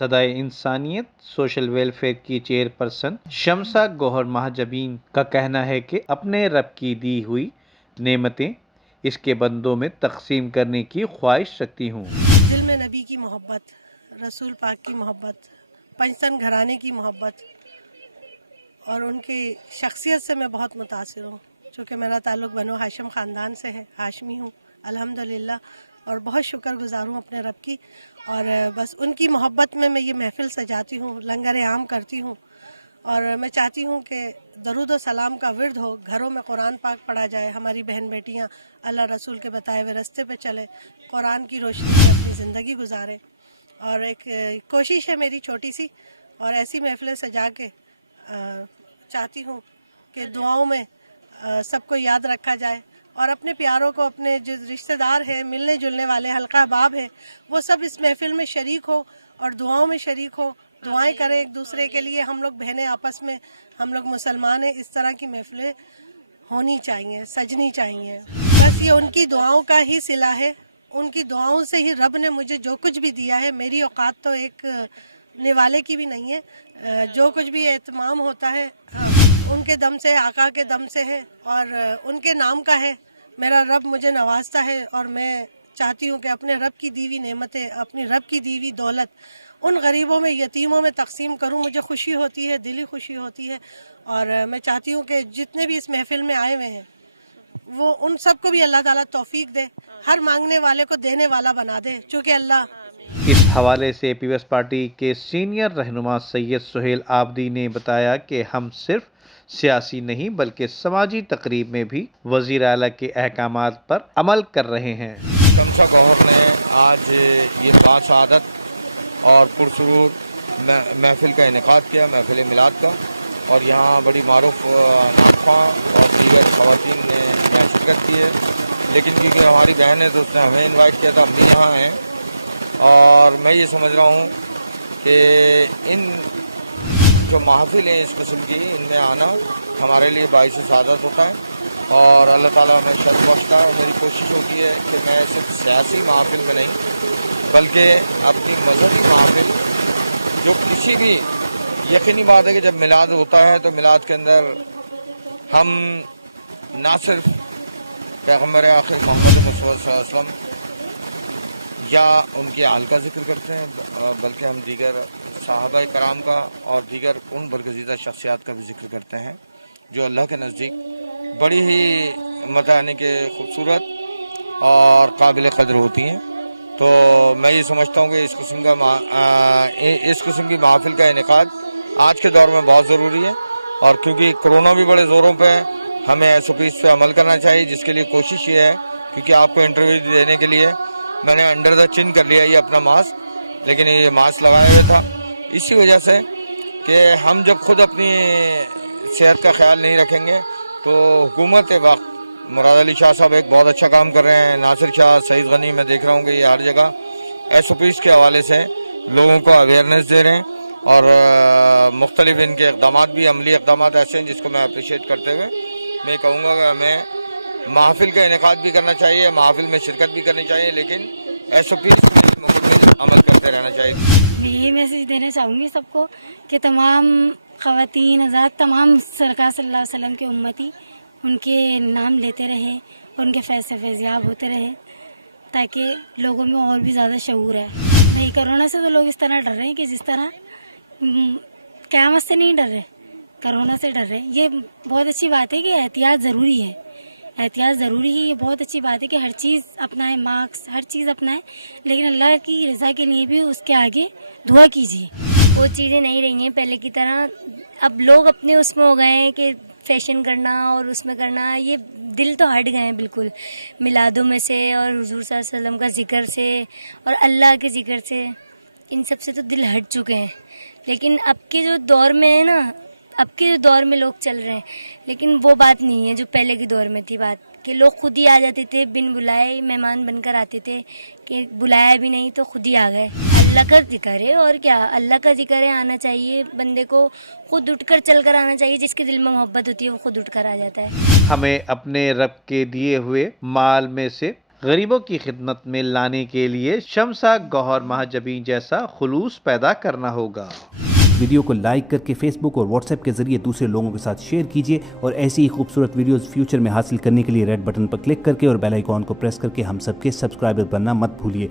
सदाए इंसानियत social welfare की chairperson Shamsa Gauhar महाजबीन का कहना है कि अपने रब की दी हुई नेमतें इसके बंदों में तकसीम करने की ख्वाहिश रखती हूँ। दिल में नबी की मोहब्बत, रसूल पाक की मोहब्बत, पंचतन घराने की मोहब्बत और उनकी शख्सियत से मैं बहुत मुतासिर हूँ। चूँकि मेरा ताल्लुक़ बनो हाशिम ख़ानदान से है, हाशमी हूँ अल्हम्दुलिल्लाह, और बहुत शुक्रगुज़ार हूँ अपने रब की। और बस उनकी मोहब्बत में मैं ये महफ़िल सजाती हूँ, लंगर आम करती हूँ। और मैं चाहती हूँ कि दरूद व सलाम का विर्द हो, घरों में कुरान पाक पढ़ा जाए, हमारी बहन बेटियाँ अल्लाह रसूल के बताए हुए रास्ते पे चले, कुरान की रोशनी में अपनी ज़िंदगी गुजारें। और एक कोशिश है मेरी छोटी सी, और ऐसी महफ़िलें सजा के चाहती हूँ कि दुआओं में सबको याद रखा जाए और अपने प्यारों को, अपने जो रिश्तेदार हैं, मिलने जुलने वाले हल्का बाब हैं, वो सब इस महफ़िल में शरीक हो और दुआओं में शरीक हो, दुआएं करें एक दूसरे के लिए। हम लोग बहनें आपस में, हम लोग मुसलमान हैं, इस तरह की महफ़िलें होनी चाहिए, सजनी चाहिए। बस ये उनकी दुआओं का ही सिला है, उनकी दुआओं से ही रब ने मुझे जो कुछ भी दिया है। मेरी औकात तो एक निवाले की भी नहीं है। जो कुछ भी एहतमाम होता है उनके दम से, आका के दम से है और उनके नाम का है। मेरा रब मुझे नवाजता है और मैं चाहती हूँ कि अपने रब की दी हुई नेमतें, अपनी रब की दी हुई दौलत उन गरीबों में, यतीमों में तकसीम करूँ। मुझे खुशी होती है, दिली खुशी होती है। और मैं चाहती हूँ कि जितने भी इस महफिल में आए हुए हैं वो उन सबको भी अल्लाह ताला तौफीक दे, हर मांगने वाले को देने वाला बना दे, चूँकि अल्लाह। इस हवाले से पीपल्स पार्टी के सीनियर रहनुमा सैयद सुहेल आबदी ने बताया कि हम सिर्फ सियासी नहीं बल्कि समाजी तकरीब में भी वज़ीर आला के अहकामात पर अमल कर रहे हैं। शमसा गौहर ने आज ये बाशहादत और पुरसरूर महफिल का इनेकाद किया, महफिल मिलाद का, और यहाँ बड़ी मारूफ नाखा और दीगर ख़वातीन ने यहाँ शिरकत की है। लेकिन क्योंकि हमारी बहन है तो उसने हमें इनवाइट किया था, हम भी यहाँ हैं। और मैं ये समझ रहा हूँ कि इन जो महफिल हैं इस किस्म की, इनमें आना हमारे लिए बाइस सादत होता है और अल्लाह ताला हमें शर्फ बख्शता है। मेरी कोशिश होती है कि मैं सिर्फ सियासी महफिल में नहीं बल्कि अपनी मजहबी महफिल, जो किसी भी, यकीनी बात है कि जब मिलाद होता है तो मिलाद के अंदर हम ना सिर्फ पैगम्बर आखिर मोहम्मद मुस्तफ़ा सल्लल्लाहु अलैहि वसल्लम या उनके आल का जिक्र करते हैं बल्कि हम दीगर साहबा कराम का और दीगर उन बरगज़ीदा शख्सियात का भी जिक्र करते हैं जो अल्लाह के नज़दीक बड़ी ही यानी कि खूबसूरत और काबिल क़द्र होती हैं। तो मैं ये समझता हूँ कि इस किस्म की महफिल का इनेकाद आज के दौर में बहुत ज़रूरी है। और क्योंकि कोरोना भी बड़े ज़ोरों पे है, हमें SOPs पे अमल करना चाहिए, जिसके लिए कोशिश ये है, क्योंकि आपको इंटरव्यू देने के लिए मैंने अंडर द चिन कर लिया ये अपना मास्क, लेकिन ये मास्क लगाया हुआ था इसी वजह से कि हम जब खुद अपनी सेहत का ख्याल नहीं रखेंगे तो हुकूमत वक्त, मुराद अली शाह साहब एक बहुत अच्छा काम कर रहे हैं, नासिर शाह, सईद गनी, मैं देख रहा हूँ कि ये हर जगह SOPs के हवाले से लोगों को अवेयरनेस दे रहे हैं और मुख्तलिफ इनके इक़दाम भी, अमली इक़दाम ऐसे हैं जिसको मैं अप्रिशिएट करते हुए मैं कहूँगा कि हमें महफिल का इनेकाद भी करना चाहिए, महफिल में शिरकत भी करनी चाहिए, लेकिन SOPs पर मुकम्मल अमल करते रहना चाहिए। मैं ये मैसेज देना चाहूँगी सबको कि तमाम ख़वातीन हज़रात, तमाम सरकार सल्लल्लाहु अलैहि वसल्लम के उम्मती उनके नाम लेते रहें और उनके फैज़याब होते रहें ताकि लोगों में और भी ज़्यादा शऊर है। नहीं, कोरोना से तो लोग इस तरह डर रहे हैं कि जिस तरह क़यामत से नहीं डर रहे, कोरोना से डर रहे हैं। ये बहुत अच्छी बात है कि एहतियात ज़रूरी है, एहतियात ज़रूरी है। ये बहुत अच्छी बात है कि हर चीज़ अपनाएं, मास्क, हर चीज़ अपनाएं, लेकिन अल्लाह की रज़ा के लिए भी उसके आगे दुआ कीजिए। वो चीज़ें नहीं रही हैं पहले की तरह। अब लोग अपने उसमें हो गए हैं कि फैशन करना और उसमें करना, ये दिल तो हट गए हैं बिल्कुल मिलादों में से और हुजूर सल्लल्लाहु अलैहि वसल्लम का जिक्र से और अल्लाह के जिक्र से, इन सब से तो दिल हट चुके हैं। लेकिन अब के जो दौर में है ना, अब के दौर में लोग चल रहे हैं, लेकिन वो बात नहीं है जो पहले के दौर में थी बात, कि लोग खुद ही आ जाते थे, बिन बुलाए मेहमान बनकर आते थे, कि बुलाया भी नहीं तो खुद ही आ गए। अल्लाह का जिक्र है और क्या, अल्लाह का जिक्र है, आना चाहिए बंदे को, खुद उठकर चलकर आना चाहिए। जिसके दिल में मोहब्बत होती है वो खुद उठकर आ जाता है। हमें अपने रब के दिए हुए माल में से غریبوں کی خدمت میں لانے کے لیے شمسہ گوہر مہاجبین جیسا خلوص پیدا کرنا ہوگا۔ ویڈیو کو لائک کر کے فیس بک اور واٹس ایپ کے ذریعے دوسرے لوگوں کے ساتھ شیئر کیجیے، اور ایسی ہی خوبصورت ویڈیوز فیوچر میں حاصل کرنے کے لیے ریڈ بٹن پر کلک کر کے اور بیل آئیکن کو پریس کر کے ہم سب کے سبسکرائبر بننا مت بھولیے۔